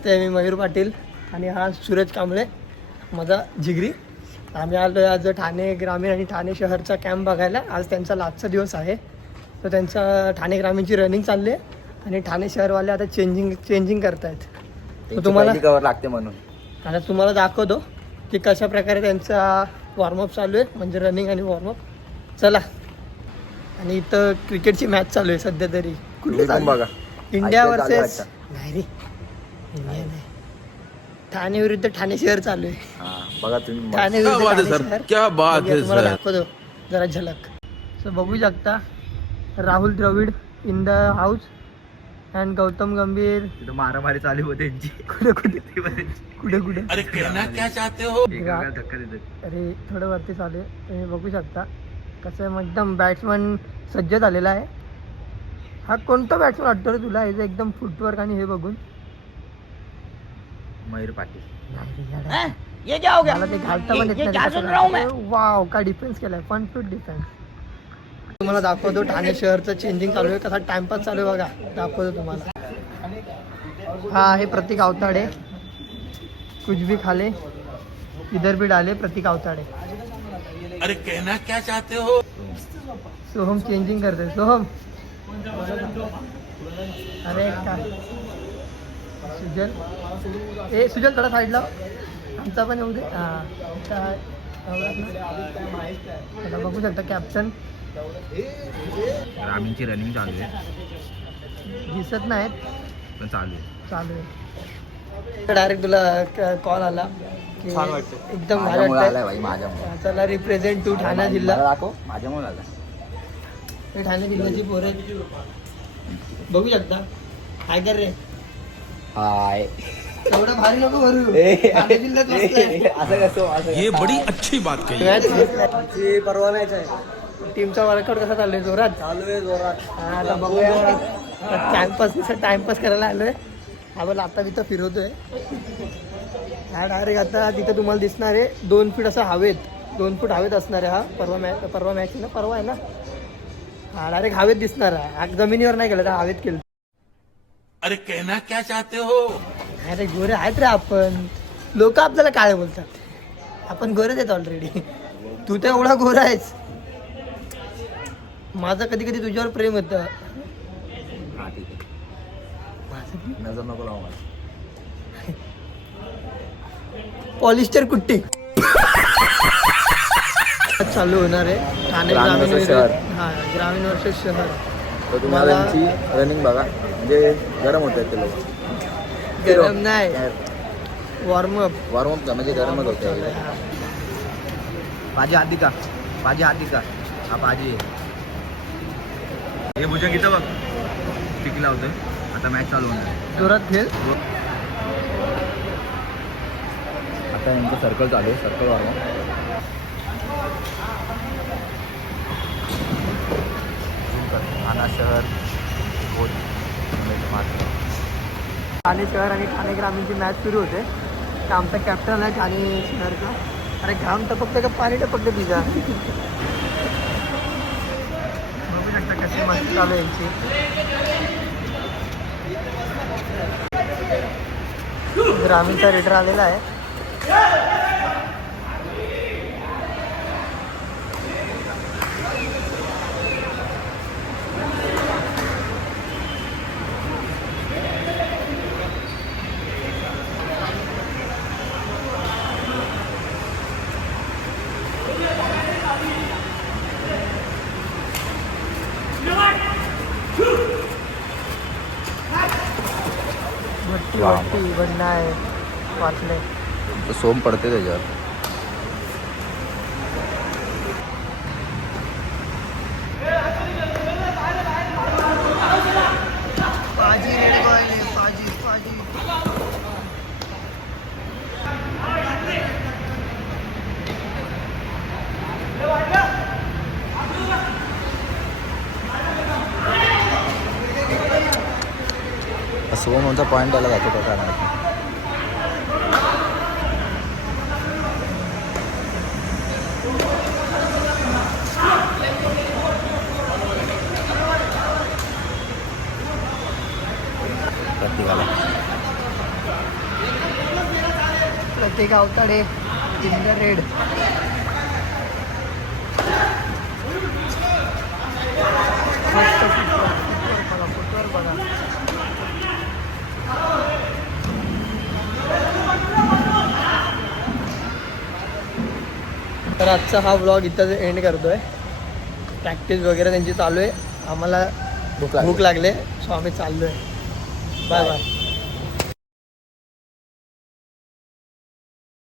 नमस्ते, मी मयूर पाटील आणि हा सूरज कांबळे माझा जिगरी. आम्ही आलो आज ठाणे ग्रामीण आणि ठाणे शहरचा कॅम्प बघायला. आज त्यांचा लास्टचा दिवस आहे, तर त्यांचा ठाणे ग्रामीणची रनिंग चालली आहे आणि ठाणे शहरवाले आता चेंजिंग करतायत. तर तुम्हाला कवर लागते म्हणून आता तुम्हाला दाखवतो की कशा प्रकारे त्यांचा वॉर्मअप चालू आहे, म्हणजे रनिंग आणि वॉर्मअप. चला. आणि इथं क्रिकेटची मॅच चालू आहे सध्या तरी. कुठे बघा इंडिया वर्सेस नाही रे, इंडिया नाही, ठाणे विरुद्ध ठाणे शहर चालू आहे. बघा तुम्ही ठाणे विरुद्ध ठाणे शहर. क्या बात है तुम्हाला सर. दाखवतो जरा झलक. सो बघू शकता Rahul Dravid in the house and Gautam Gambhir. मारामारी चालू होते त्यांची. कुठे कुठे अरे कहना क्या चाहते हो? धक्का देतात. अरे थोडं वरती चालू आहे. तुम्ही बघू शकता कसं आहे, एकदम बॅट्समन सज्ज झालेला आहे. हा कोणता बॅट्समन वाटतो रे तुला? हे एकदम फुटवर्क आणि हे बघून. मयूर पाटील. ये क्या हो गया? मला ते घालता पण येत नाही. वाव, काय डिफेन्स केलाय, फन फूट डिफेन्स. तुम्हाला दाखवतो ठाणे शहरचं चेंजिंग चालू आहे, कसा टाइमपास चालू आहे बघा. दाखवतो तुम्हाला. हा आहे प्रतीक अवताडे. कुछ भी खाले इधर भी डाले प्रतीक अवताडे. अरे कहना क्या चाहते हो? सोहम चेंजिंग करते. सोहम, अरे काय सुजल, ए सुजल थोडा साईडला आमचा पण येऊ दे. आता बघू शकता कॅप्टन. ग्रामीणची रनिंग चालू आहे, दिसत नाहीत पण चालू आहे. डायरेक्ट तुला कॉल आला की एकदम भारी आहे. भाई वाटतंय. चला रिप्रेझेंट टू ठाणे जिल्हा. दाखव माझ्यामुळे आला. हे ठाणे जिल्ह्याची पोरं बघू शकता. काय कर रे, हाय. एवढं भारी नको भरू. ठाणे जिल्ह्यात बसलाय. असं कसं ये बड़ी अच्छी बात कही. मॅच परवा मॅच आहे. टीमचा वर्कआउट कसा चालू आहे? चालू आहे जोरात. हा, आता बघूया. टाइमपास करायला आलोय. हा बोला आता तिथं फिरवतोय. हा डायरेक्ट आता तिथं तुम्हाला दिसणार आहे 2 फूट असं हवेत, 2 फूट हवेत असणार आहे. हा परवा मॅच आहे ना, परवा आहे ना. हा डायरेक्ट हवेत दिसणार आहे. जमिनीवर नाही केलं, तर हवेत केलं. अरे कहना क्या चाहते हो? अरे गोरे आहेत रे आपण. लोक आपल्याला काळे बोलतात, आपण गोरेच आहेत ऑलरेडी. तू तर एवढा गोरा आहेस. माझं कधी कधी तुझ्यावर प्रेम होतं. हा ठीक आहे. नजर नको लावू मला. पॉलिस्टर कुट्टी चालू होणार आहे ठाणे ग्रामीण शहर. हा, ग्रामीण वर्सेस शहर. तर तुम्हाला त्यांची रनिंग बघा, म्हणजे गरम होत आहेत ते लोक. गरम नाही, वॉर्मअप. वॉर्मअप का म्हणजे गरमच होते. पाजी आधी का हा पाजी. हे भुजंग इथं बघ टिकला होतं. आता मॅच चालू होणार. जोरात खेळ. आता यांचं सर्कल चालू आहे, सर्कल वॉर्मअप. ठाणा शहर ठाणे शहर आणि ठाणे ग्रामीणची मॅच सुरू होते. तर आमचा कॅप्टन आहे ठाणे शहरचा. अरे घाम टपकतं का पाणी टपकतं तिचा? बघू शकता कशी मस्ती चालू आहे यांची. ग्रामीणचा रेडर आलेला आहे. वट्टी बंद आहे, वाचले. सोम पडते त्याच्यावर. सोमचा पॉईंट द्यायला जातो का काय? प्रत्येकाला प्रत्येक अवताडे इन द रेड. मस्त फुटवर बघा. तर आजचा हा व्लॉग इथं एंड करतोय. प्रॅक्टिस वगैरे त्यांची चालू आहे. आम्हाला भूक लागले सो आम्ही चाललोय. Bye bye.